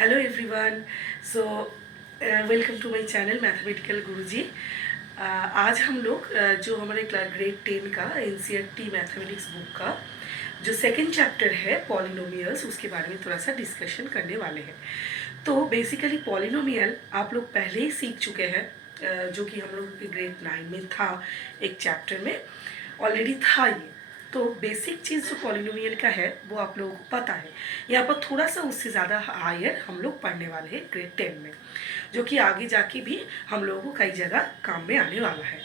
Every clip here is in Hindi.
Hello everyone. So welcome to my channel mathematical Guruji. आज हम लोग जो हमारे ग्रेड 10 का एनसीईआरटी मैथमेटिक्स बुक का जो सेकंड चैप्टर है पॉलिनोमियल्स, उसके बारे में थोड़ा सा डिस्कशन करने वाले हैं। तो बेसिकली पॉलिनोमियल आप लोग पहले ही सीख चुके हैं, जो कि हम लोग के ग्रेड 9 में था, एक चैप्टर में ऑलरेडी था ये। तो बेसिक चीज़ जो पॉलिनोमियल का है वो आप लोगों को पता है। यहाँ पर थोड़ा सा उससे ज़्यादा हायर हम लोग पढ़ने वाले हैं ग्रेड 10 में, जो कि आगे जाके भी हम लोगों को कई जगह काम में आने वाला है।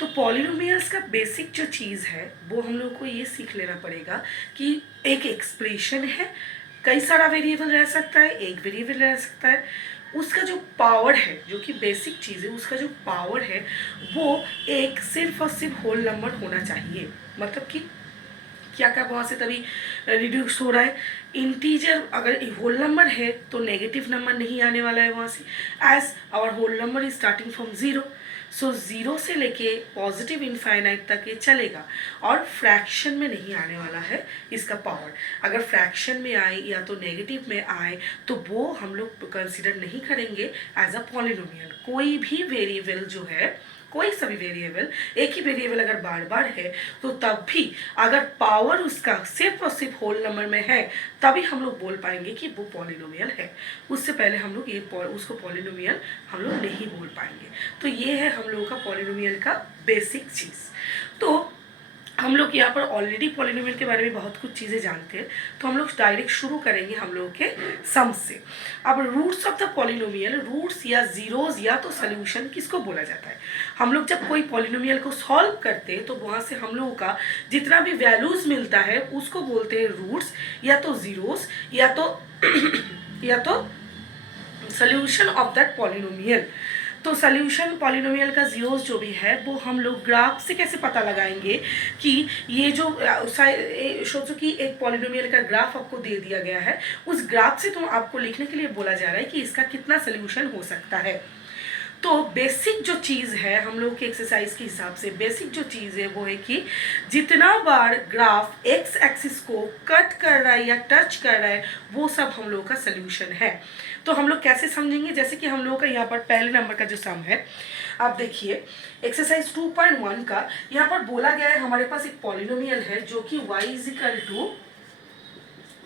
तो पॉलिनोमियल्स का बेसिक जो चीज़ है वो हम लोग को ये सीख लेना पड़ेगा कि एक एक्सप्रेशन है, कई सारा वेरिएबल रह सकता है, एक वेरिएबल रह सकता है, उसका जो पावर है, जो कि बेसिक चीज़ है, उसका जो पावर है वो एक सिर्फ और सिर्फ होल नंबर होना चाहिए। मतलब कि क्या क्या वहाँ से तभी रिड्यूस हो रहा है। इंटीजर अगर होल नंबर है तो नेगेटिव नंबर नहीं आने वाला है वहाँ से, as our whole number is starting from zero. So zero से लेके पॉजिटिव इनफाइनाइट तक ये चलेगा और फ्रैक्शन में नहीं आने वाला है इसका पावर। अगर फ्रैक्शन में आए या तो नेगेटिव में आए तो वो हम लोग कंसिडर नहीं करेंगे एज अ पॉलिनोमियल। कोई भी वेरिएबल जो है, कोई सा भी वेरिएबल, एक ही वेरिएबल अगर बार बार है तो तब भी अगर पावर उसका सिर्फ और सिर्फ होल नंबर में है तभी हम लोग बोल पाएंगे कि वो पॉलिनोमियल है। उससे पहले हम लोग उसको पॉलिनोमियल हम लोग नहीं बोल पाएंगे। तो ये है हम लोगों का पॉलिनोमियल का बेसिक चीज़। तो हम लोग यहाँ पर ऑलरेडी पॉलिनोमियल के बारे में बहुत कुछ चीज़ें जानते हैं, तो हम लोग डायरेक्ट शुरू करेंगे हम लोगों के सम से। अब roots of the polynomial, roots या जीरोज या तो सोल्यूशन किसको बोला जाता है? हम लोग जब कोई पॉलिनोमियल को सॉल्व करते हैं तो वहाँ से हम लोगों का जितना भी वैल्यूज मिलता है उसको बोलते हैं रूट्स या तो जीरोज या तो या तो सोल्यूशन ऑफ दैट पॉलिनोमियल। तो सोल्यूशन पॉलिनोमियल का जीरोस जो भी है वो हम लोग ग्राफ से कैसे पता लगाएंगे कि ये जो सोचो कि एक पॉलिनोमियल का ग्राफ आपको दे दिया गया है, उस ग्राफ से तो आपको लिखने के लिए बोला जा रहा है कि इसका कितना सोल्यूशन हो सकता है। तो बेसिक जो चीज़ है हम लोग के एक्सरसाइज के हिसाब से बेसिक जो चीज़ है वो है कि जितना बार ग्राफ एक्स एक्सिस को कट कर रहा है या टच कर रहा है वो सब हम लोग का सोल्यूशन है। तो हम लोग कैसे समझेंगे? जैसे कि हम लोग का यहाँ पर पहले नंबर का जो सम है, आप देखिए एक्सरसाइज 2.1 का यहाँ पर बोला गया है हमारे पास एक पॉलिनोमियल है जो कि y इजिकल टू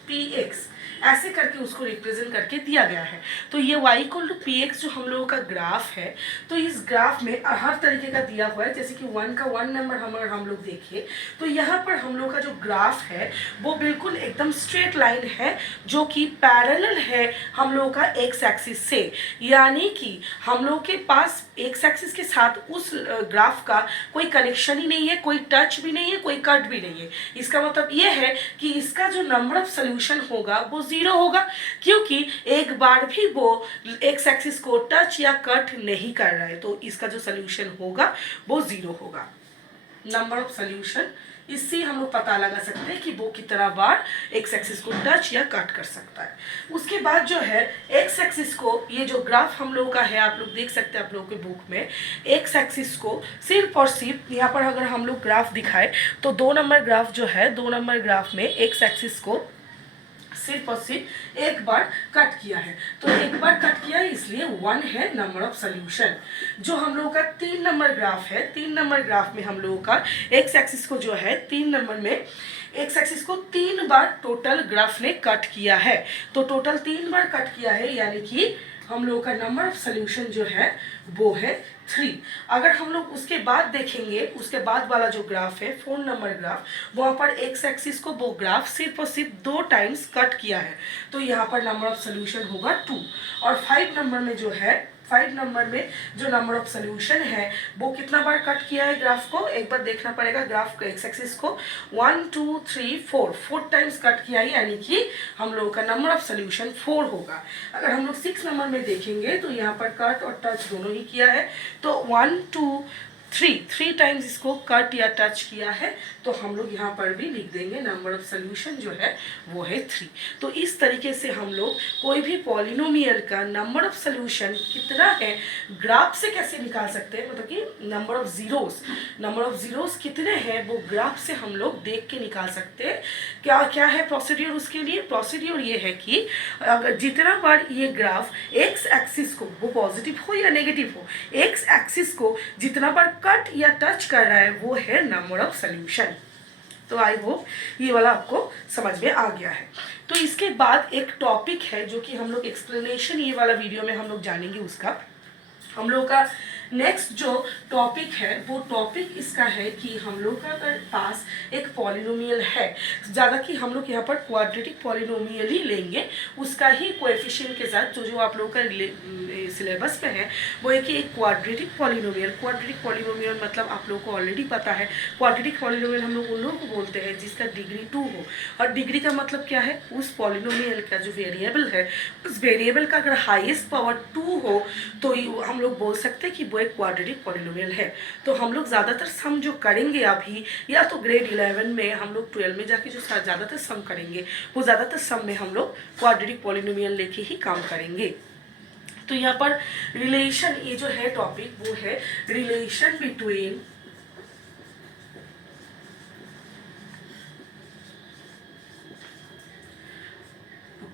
px ऐसे करके उसको रिप्रेजेंट करके दिया गया है। तो ये y इक्वल टू px जो हम लोगों का ग्राफ है, तो इस ग्राफ में हर तरीके का दिया हुआ है। जैसे कि 1 का 1 नंबर हम लोग देखिए तो यहाँ पर हम लोग का जो ग्राफ है वो बिल्कुल एकदम स्ट्रेट लाइन है जो कि पैरेलल है हम लोग का एक्स एक्सिस से। यानी कि हम लोग के पास एक्स एक्सिस के साथ उस ग्राफ का कोई कनेक्शन ही नहीं है, कोई टच भी नहीं है, कोई कट भी नहीं है। इसका मतलब ये है कि इसका जो नंबर ऑफ सोल्यूशन होगा वो जीरो होगा, क्योंकि एक बार भी वो एक्स एक्सिस को टच या कट नहीं कर रहा है। तो इसका जो सोल्यूशन होगा वो जीरो होगा। नंबर ऑफ सोल्यूशन इससे हम लोग पता लगा सकते हैं कि वो कितना बार एक्स एक्सिस को टच या कट कर सकता है। उसके बाद जो है एक्स एक्सिस को, ये जो ग्राफ हम लोग का है आप लोग देख सकते हैं आप लोगों के बुक में, एक्स एक्सिस को सिर्फ और सिर्फ यहाँ पर अगर हम लोग ग्राफ दिखाए तो 2 नंबर ग्राफ जो है, 2 नंबर ग्राफ में एक्स एक्सिस को सिर्फ और सिर्फ एक बार कट किया है। तो एक बार कट किया है इसलिए 1 है नंबर ऑफ सोल्यूशन। जो हम लोगों का 3 नंबर ग्राफ है, 3 नंबर ग्राफ में हम लोगों का एक्स एक्सिस को जो है 3 नंबर में एक्स एक्सिस को 3 बार टोटल ग्राफ ने कट किया है। तो टोटल 3 बार कट किया है यानी कि हम लोगों का नंबर ऑफ सोल्यूशन जो है वो है 3। अगर हम लोग उसके बाद देखेंगे, उसके बाद वाला जो ग्राफ है 4 नंबर ग्राफ, वहाँ पर एक्स एक्सिस को वो ग्राफ सिर्फ और सिर्फ 2 टाइम्स कट किया है। तो यहाँ पर नंबर ऑफ सोल्यूशन होगा 2। और 5 नंबर में जो है, 5 नंबर में जो नंबर ऑफ सोल्यूशन है वो कितना बार कट किया है ग्राफ को, एक बार देखना पड़ेगा ग्राफ को, एक्स एक्सिस को 1 2 3 4 टाइम्स कट किया है, यानी कि हम लोगों का नंबर ऑफ सोल्यूशन 4 होगा। अगर हम लोग 6 नंबर में देखेंगे तो यहाँ पर कट और टच दोनों ही किया है, तो 1 2 थ्री टाइम्स इसको कट या टच किया है, तो हम लोग यहाँ पर भी लिख देंगे नंबर ऑफ सोल्यूशन जो है वो है 3। तो इस तरीके से हम लोग कोई भी पॉलिनोमियल का नंबर ऑफ सोल्यूशन कितना है ग्राफ से कैसे निकाल सकते हैं, मतलब कि नंबर ऑफ जीरोस कितने हैं वो ग्राफ से हम लोग देख के निकाल सकते हैं। क्या क्या है प्रोसीड्यूर उसके लिए? प्रोसीड्यूर ये है कि अगर जितना बार ये ग्राफ एक्स एक्सिस को, वो पॉजिटिव हो या नेगेटिव हो, एक्स एक्सिस को जितना बार कट या टच कर रहा है वो है नंबर ऑफ सोल्यूशन। तो आई होप ये वाला आपको समझ में आ गया है। तो इसके बाद एक टॉपिक है जो कि हम लोग एक्सप्लेनेशन ये वाला वीडियो में हम लोग जानेंगे उसका। हम लोग का नेक्स्ट जो टॉपिक है वो टॉपिक इसका है कि हम लोग का अगर पास एक पॉलिनोमियल है, ज़्यादा कि हम लोग यहाँ पर क्वाड्रेटिक पॉलिनोमियल ही लेंगे, उसका ही कोएफिशिएंट के साथ जो आप लोगों का सिलेबस में है वो है कि एक क्वाड्रेटिक पॉलिनोमियल मतलब आप लोगों को ऑलरेडी पता है। क्वाड्रेटिक पॉलिनोमियल हम लोग उन लोगों को बोलते हैं जिसका डिग्री 2 हो, और डिग्री का मतलब क्या है? उस पॉलिनोमियल का जो वेरिएबल है उस वेरिएबल का अगर हाईएस्ट पावर 2 हो तो हम लोग बोल सकते हैं कि वो एक क्वाड्रेटिक पॉलिनोमियल है। तो हम लोग ज़्यादातर सम जो करेंगे अभी, या तो ग्रेड 11 में हम लोग 12 में जाके जो ज़्यादातर सम करेंगे वो ज़्यादातर सम में हम लोग क्वाड्रेटिक पॉलिनोमियल लेके ही काम करेंगे। तो यहाँ पर रिलेशन, ये जो है टॉपिक वो है relation between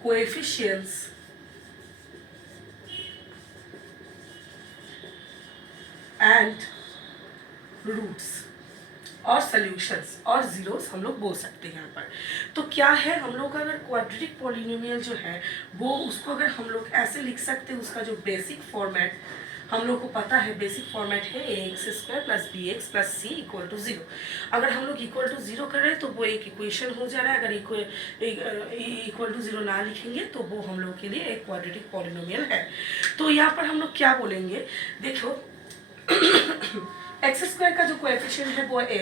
coefficients and roots और सॉल्यूशंस और जीरोस हम लोग बोल सकते हैं यहाँ पर। तो क्या है, हम लोग अगर क्वाड्रेटिक पॉलिनोमियल जो है वो उसको अगर हम लोग ऐसे लिख सकते हैं, उसका जो बेसिक फॉर्मेट हम लोग को पता है, बेसिक फॉर्मेट है ax² + bx + c = 0। अगर हम लोग इक्वल टू 0 कर रहे हैं तो वो एक इक्वेशन हो जा रहा है। अगर इक्वल टू 0 ना लिखेंगे तो वो हम लोग के लिए एक क्वाड्रेटिक पॉलिनोमियल है। तो यहाँ पर हम लोग क्या बोलेंगे, देखो x² का जो कोएफिशिएंट है वो a,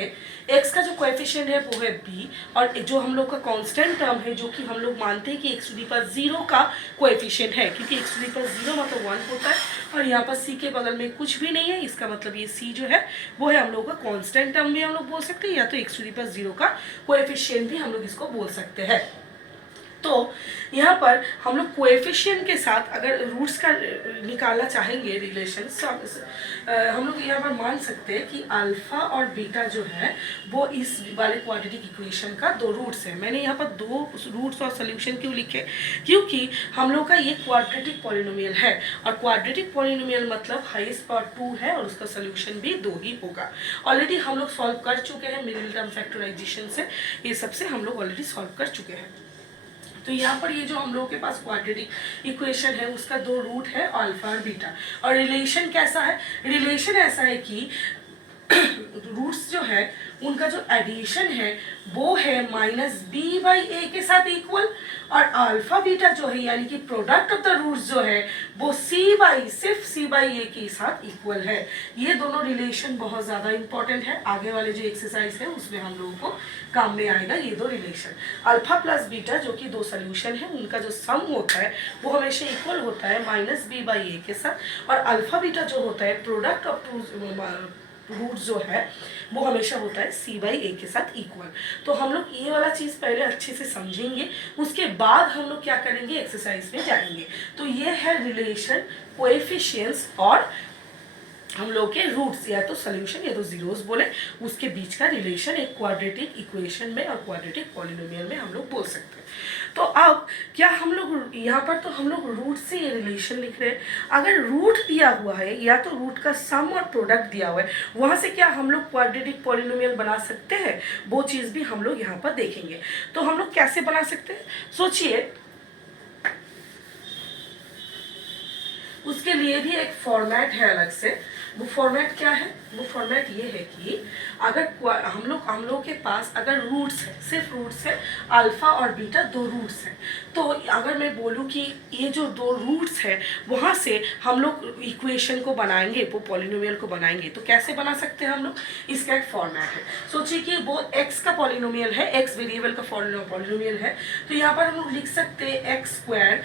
x का जो कोएफिशिएंट है वो है b, और जो हम लोग का कांस्टेंट टर्म है जो कि हम लोग मानते हैं कि x⁻0 का कोएफिशिएंट है, क्योंकि x⁻0 मतलब 1 होता है और यहाँ पर c के बगल में कुछ भी नहीं है। इसका मतलब ये c जो है वो है हम लोग का कांस्टेंट टर्म भी हम लोग बोल सकते हैं, या तो x⁻0 का कोएफिशिएंट भी हम लोग इसको बोल सकते हैं। तो यहाँ पर हम लोग कोएफिशिएंट के साथ अगर रूट्स का निकालना चाहेंगे रिलेशन, हम लोग यहाँ पर मान सकते हैं कि अल्फा और बीटा जो है वो इस वाले क्वाड्रेटिक इक्वेशन का 2 रूट्स हैं। मैंने यहाँ पर 2 रूट्स और सोल्यूशन क्यों लिखे? क्योंकि हम लोग का ये क्वाड्रेटिक पॉलिनोमियल है, और क्वाड्रेटिक पॉलिनोमियल मतलब हाईएस्ट पावर 2 है और उसका सोल्यूशन भी 2 ही होगा। ऑलरेडी हम लोग सॉल्व कर चुके हैं मिडिल टर्म फैक्टराइजेशन से, ये सबसे हम लोग ऑलरेडी सॉल्व कर चुके हैं। तो यहाँ पर ये जो हम लोगों के पास क्वाड्रेटिक इक्वेशन है उसका 2 रूट है, अल्फा और बीटा। और रिलेशन कैसा है? रिलेशन ऐसा है कि रूट्स जो है उनका जो एडिशन है वो है -b/a के साथ इक्वल, और अल्फा बीटा जो है यानी कि प्रोडक्ट ऑफ द रूट्स जो है वो सिर्फ c/a के साथ इक्वल है। ये दोनों रिलेशन बहुत ज़्यादा इंपॉर्टेंट है, आगे वाले जो एक्सरसाइज है उसमें हम लोगों को काम में आएगा ये 2 रिलेशन। अल्फा प्लस बीटा जो कि 2 सोल्यूशन है उनका जो सम होता है वो हमेशा इक्वल होता है -b/a के साथ, और अल्फा बीटा जो होता है प्रोडक्ट ऑफ रूट जो है वो हमेशा होता है c/a के साथ इक्वल। तो हम लोग ये वाला चीज़ पहले अच्छे से समझेंगे, उसके बाद हम लोग क्या करेंगे, एक्सरसाइज में जाएंगे। तो ये है रिलेशन कोएफिशिएंट्स और हम लोग के रूट्स, या तो सोल्यूशन या तो जीरोस बोले, उसके बीच का रिलेशन एक क्वाड्रेटिक इक्वेशन में और क्वाड्रेटिक पॉलिनोमियल में हम लोग बोल सकते हैं। तो अब क्या हम लोग यहाँ पर तो हम लोग रूट से ये रिलेशन लिख रहे हैं। अगर रूट दिया हुआ है या तो रूट का सम और प्रोडक्ट दिया हुआ है, वहाँ से क्या हम लोग क्वाड्रेटिक पॉलिनोमियल बना सकते हैं, वो चीज़ भी हम लोग यहाँ पर देखेंगे। तो हम लोग कैसे बना सकते हैं, सोचिए। उसके लिए भी एक फॉर्मेट है अलग से। वो फॉर्मेट क्या है? वो फॉर्मेट ये है कि अगर हम लोग के पास अगर रूट्स है, सिर्फ रूट्स है, अल्फा और बीटा 2 रूट्स हैं, तो अगर मैं बोलूँ कि ये जो 2 रूट्स है वहाँ से हम लोग इक्वेशन को बनाएंगे, वो पॉलिनोमियल को बनाएंगे, तो कैसे बना सकते हैं हम लोग? इसका एक फॉर्मेट है। सोचिए कि वो x का पॉलिनोमियल है, x वेरिएबल का पॉलिनोमियल है, तो यहाँ पर हम लोग लिख सकते हैं x²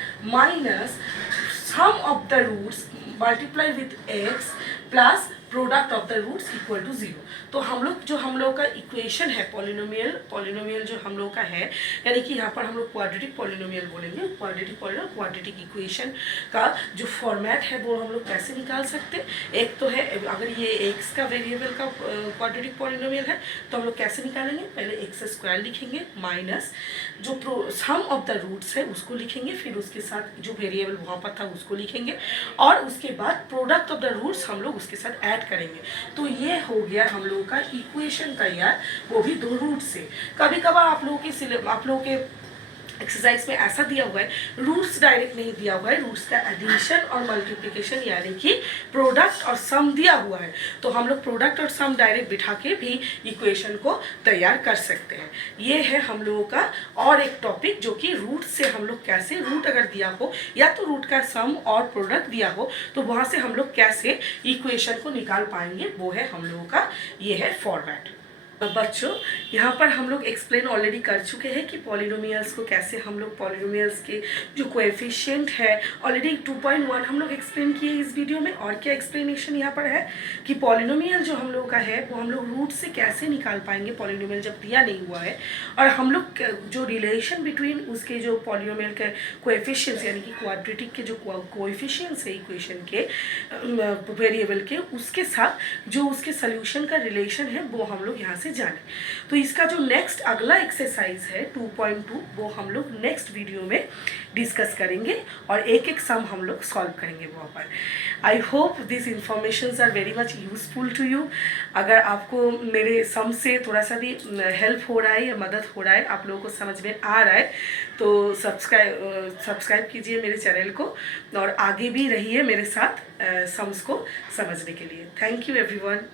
- sum of the roots multiply with x plus product of the roots equal to 0। तो हम लोग का इक्वेशन है पॉलिनोमियल जो हम लोग का है, यानी कि यहाँ पर हम लोग क्वाड्रेटिक पॉलिनोमियल बोलेंगे। क्वाड्रेटिक इक्वेशन का जो फॉर्मेट है वो हम लोग कैसे निकाल सकते हैं। एक तो है, अगर ये एक्स का वेरिएबल का क्वाड्रेटिक पॉलिनोमियल है तो हम लोग कैसे निकालेंगे, पहले एक्स स्क्वायर लिखेंगे माइनस जो सम ऑफ द रूट्स है उसको लिखेंगे, फिर उसके साथ जो वेरिएबल वहाँ पर था उसको लिखेंगे, और उसके बाद प्रोडक्ट ऑफ द रूट्स हम लोग उसके साथ ऐड करेंगे। तो ये हो गया हम लोगों का इक्वेशन तैयार, वो भी दो रूट से। कभी कभार आप लोगों के एक्सरसाइज में ऐसा दिया हुआ है, रूट्स डायरेक्ट नहीं दिया हुआ है, रूट्स का एडिशन और मल्टीप्लिकेशन यानी कि प्रोडक्ट और सम दिया हुआ है, तो हम लोग प्रोडक्ट और सम डायरेक्ट बिठा के भी इक्वेशन को तैयार कर सकते हैं। ये है हम लोगों का और एक टॉपिक, जो कि रूट से हम लोग कैसे, रूट अगर दिया हो या तो रूट का सम और प्रोडक्ट दिया हो तो वहाँ से हम लोग कैसे इक्वेशन को निकाल पाएंगे, वो है हम लोगों का, ये है फॉर्मेट। बच्चों, यहाँ पर हम लोग एक्सप्लेन ऑलरेडी कर चुके हैं कि पॉलिनोमियल्स को कैसे हम लोग, पॉलिनोमियल्स के जो कोएफिशिएंट है ऑलरेडी 2.1 हम लोग एक्सप्लेन किए इस वीडियो में। और क्या एक्सप्लेनेशन यहाँ पर है कि पॉलिनोमियल जो हम लोग का है वो हम लोग रूट से कैसे निकाल पाएंगे, पॉलिनोमियल जब दिया नहीं हुआ है, और हम लोग जो रिलेशन बिटवीन उसके जो पॉलिनोमियल के कोएफिशिएंट्स यानी कि क्वाड्रेटिक के जो कोएफिशिएंट्स है इक्वेशन के वेरिएबल के, उसके साथ जो उसके सोल्यूशन का रिलेशन है वो हम लोग यहाँ से जाने। तो इसका जो नेक्स्ट अगला एक्सरसाइज है 2.2 वो हम लोग नेक्स्ट वीडियो में डिस्कस करेंगे और एक एक सम हम लोग सॉल्व करेंगे वहाँ पर। I hope this informations are very much useful to you. अगर आपको मेरे सम से थोड़ा सा भी हेल्प हो रहा है या मदद हो रहा है, आप लोगों को समझ में आ रहा है, तो सब्सक्राइब कीजिए मेरे चैनल को और आगे भी रहिए मेरे साथ सम्स को समझने के लिए। Thank you everyone.